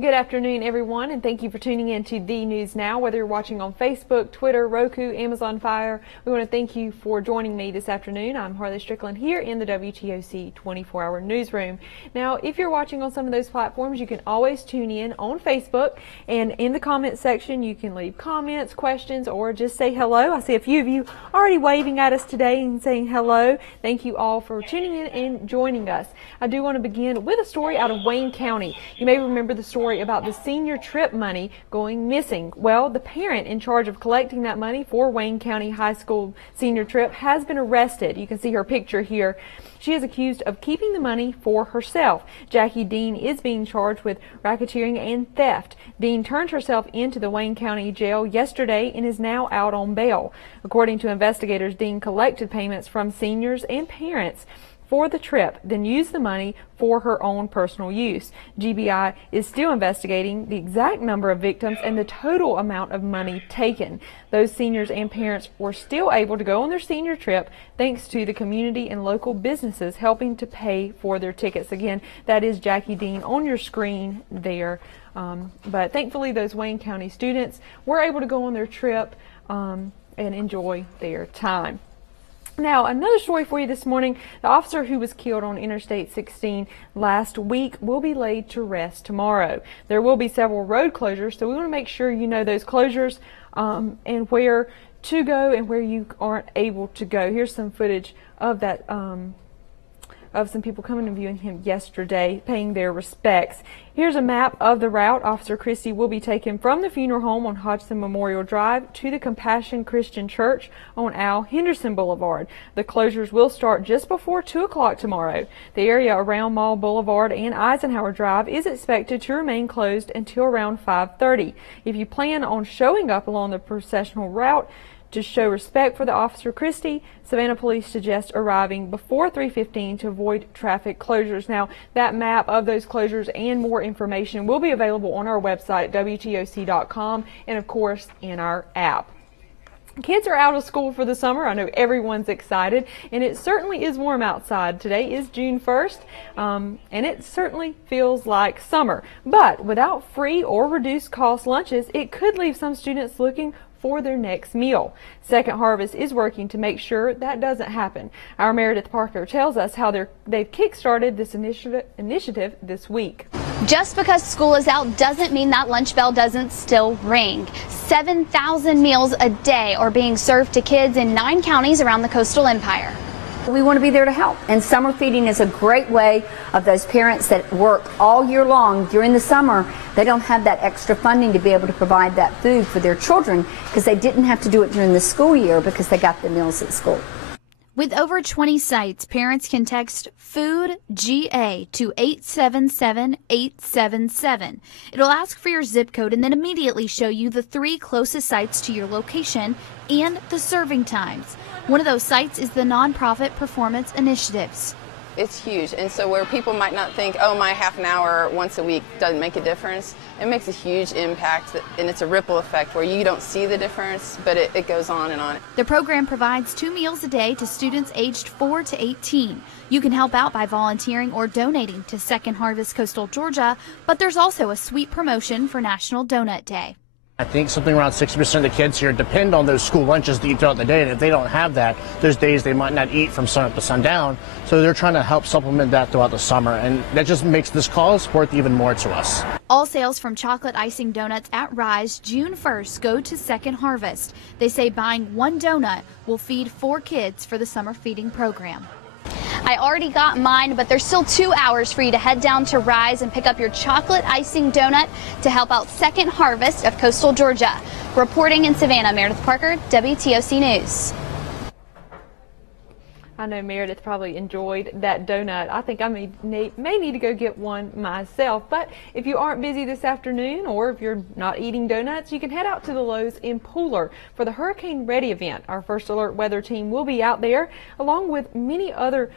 Good afternoon, everyone, and thank you for tuning in to The News Now. Whether you're watching on Facebook, Twitter, Roku, Amazon Fire, we want to thank you for joining me this afternoon. I'm Harley Strickland here in the WTOC 24-hour newsroom. Now, if you're watching on some of those platforms, you can always tune in on Facebook, and in the comment section, you can leave comments, questions, or just say hello. I see a few of you already waving at us today and saying hello. Thank you all for tuning in and joining us. I do want to begin with a story out of Wayne County. You may remember the story about the senior trip money going missing. Well, the parent in charge of collecting that money for Wayne County High School senior trip has been arrested. You can see her picture here. She is accused of keeping the money for herself. Jackie Dean is being charged with racketeering and theft. Dean turned herself into the Wayne County Jail yesterday and is now out on bail. According to investigators, Dean collected payments from seniors and parents for the trip, then used the money for her own personal use. GBI is still investigating the exact number of victims and the total amount of money taken. Those seniors and parents were still able to go on their senior trip thanks to the community and local businesses helping to pay for their tickets. Again, that is Jackie Dean on your screen there. But thankfully, those Wayne County students were able to go on their trip and enjoy their time. Now, another story for you this morning. The officer who was killed on Interstate 16 last week will be laid to rest tomorrow. There will be several road closures, so we want to make sure you know those closures and where to go and where you aren't able to go. Here's some footage of that, of some people coming and viewing him yesterday, paying their respects. Here's a map of the route. Officer Christie will be taken from the funeral home on Hodgson Memorial Drive to the Compassion Christian Church on Al Henderson Boulevard. The closures will start just before 2 o'clock tomorrow. The area around Mall Boulevard and Eisenhower Drive is expected to remain closed until around 5:30. If you plan on showing up along the processional route to show respect for the Officer Christie, Savannah Police suggest arriving before 3:15 to avoid traffic closures. Now, that map of those closures and more information will be available on our website, WTOC.com, and of course in our app. Kids are out of school for the summer. I know everyone's excited, and it certainly is warm outside. Today is June 1st, and it certainly feels like summer. But without free or reduced cost lunches, it could leave some students looking for their next meal. Second Harvest is working to make sure that doesn't happen. Our Meredith Parker tells us how they've kick-started this initiative this week. Just because school is out doesn't mean that lunch bell doesn't still ring. 7,000 meals a day are being served to kids in 9 counties around the coastal empire. We want to be there to help, and summer feeding is a great way of those parents that work all year long during the summer. They don't have that extra funding to be able to provide that food for their children because they didn't have to do it during the school year because they got the meals at school. With over 20 sites, parents can text Food GA to 877-877. It'll ask for your zip code and then immediately show you the 3 closest sites to your location and the serving times. One of those sites is the nonprofit Performance Initiatives. It's huge, and so where people might not think, oh, my half an hour once a week doesn't make a difference, it makes a huge impact, and it's a ripple effect where you don't see the difference, but it goes on and on. The program provides 2 meals a day to students aged 4 to 18. You can help out by volunteering or donating to Second Harvest Coastal Georgia, but there's also a sweet promotion for National Donut Day. I think something around 60% of the kids here depend on those school lunches to eat throughout the day, and if they don't have that, there's days they might not eat from sun up to sundown, so they're trying to help supplement that throughout the summer, and that just makes this cause worth even more to us. All sales from chocolate icing donuts at Rise June 1st go to Second Harvest. They say buying 1 donut will feed 4 kids for the summer feeding program. I already got mine, but there's still 2 hours for you to head down to Rise and pick up your chocolate icing donut to help out Second Harvest of Coastal Georgia. Reporting in Savannah, Meredith Parker, WTOC News. I know Meredith probably enjoyed that donut. I think I may need to go get one myself. But if you aren't busy this afternoon, or if you're not eating donuts, you can head out to the Lowe's in Pooler for the Hurricane Ready event. Our First Alert weather team will be out there, along with many other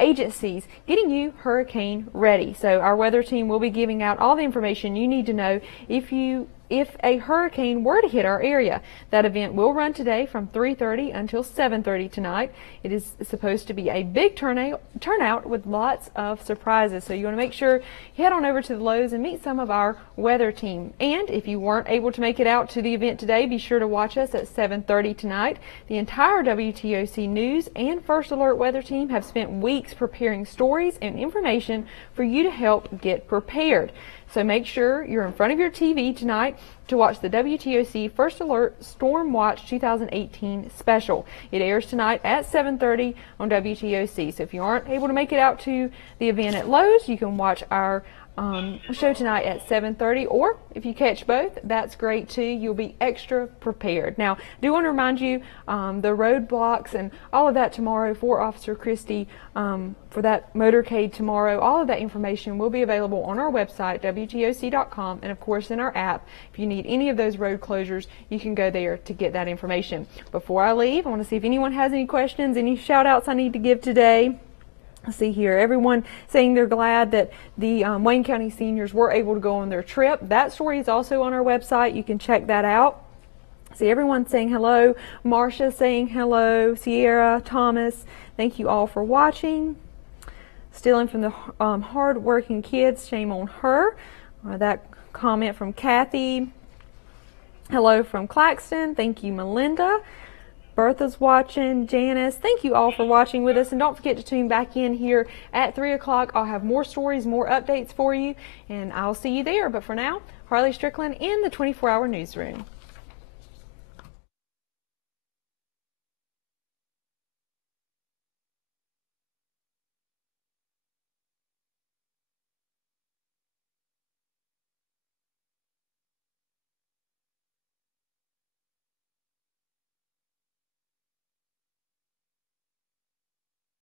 agencies, getting you hurricane ready. So our weather team will be giving out all the information you need to know if you if a hurricane were to hit our area. That event will run today from 3:30 until 7:30 tonight. It is supposed to be a big turnout with lots of surprises. So you want to make sure you head on over to the Lowe's and meet some of our weather team. And if you weren't able to make it out to the event today, be sure to watch us at 7:30 tonight. The entire WTOC News and First Alert weather team have spent weeks preparing stories and information for you to help get prepared. So make sure you're in front of your TV tonight to watch the WTOC First Alert Storm Watch 2018 special. It airs tonight at 7:30 on WTOC. So if you aren't able to make it out to the event at Lowe's, you can watch our show tonight at 7:30, or if you catch both, that's great too. You'll be extra prepared. Now, I do want to remind you the roadblocks and all of that tomorrow for Officer Christie for that motorcade tomorrow. All of that information will be available on our website, WTOC.com, and of course in our app. If you need any of those road closures, you can go there to get that information. Before I leave, I want to see if anyone has any questions, any shout outs I need to give today. Let's see here. Everyone saying they're glad that the Wayne County seniors were able to go on their trip. That story is also on our website. You can check that out. See everyone saying hello. Marcia saying hello. Sierra, Thomas, thank you all for watching. Stealing from the hard-working kids, shame on her. That comment from Kathy. Hello from Claxton. Thank you, Melinda. Bertha's watching, Janice, thank you all for watching with us, and don't forget to tune back in here at 3 o'clock. I'll have more stories, more updates for you, and I'll see you there. But for now, Harley Strickland in the 24-hour newsroom.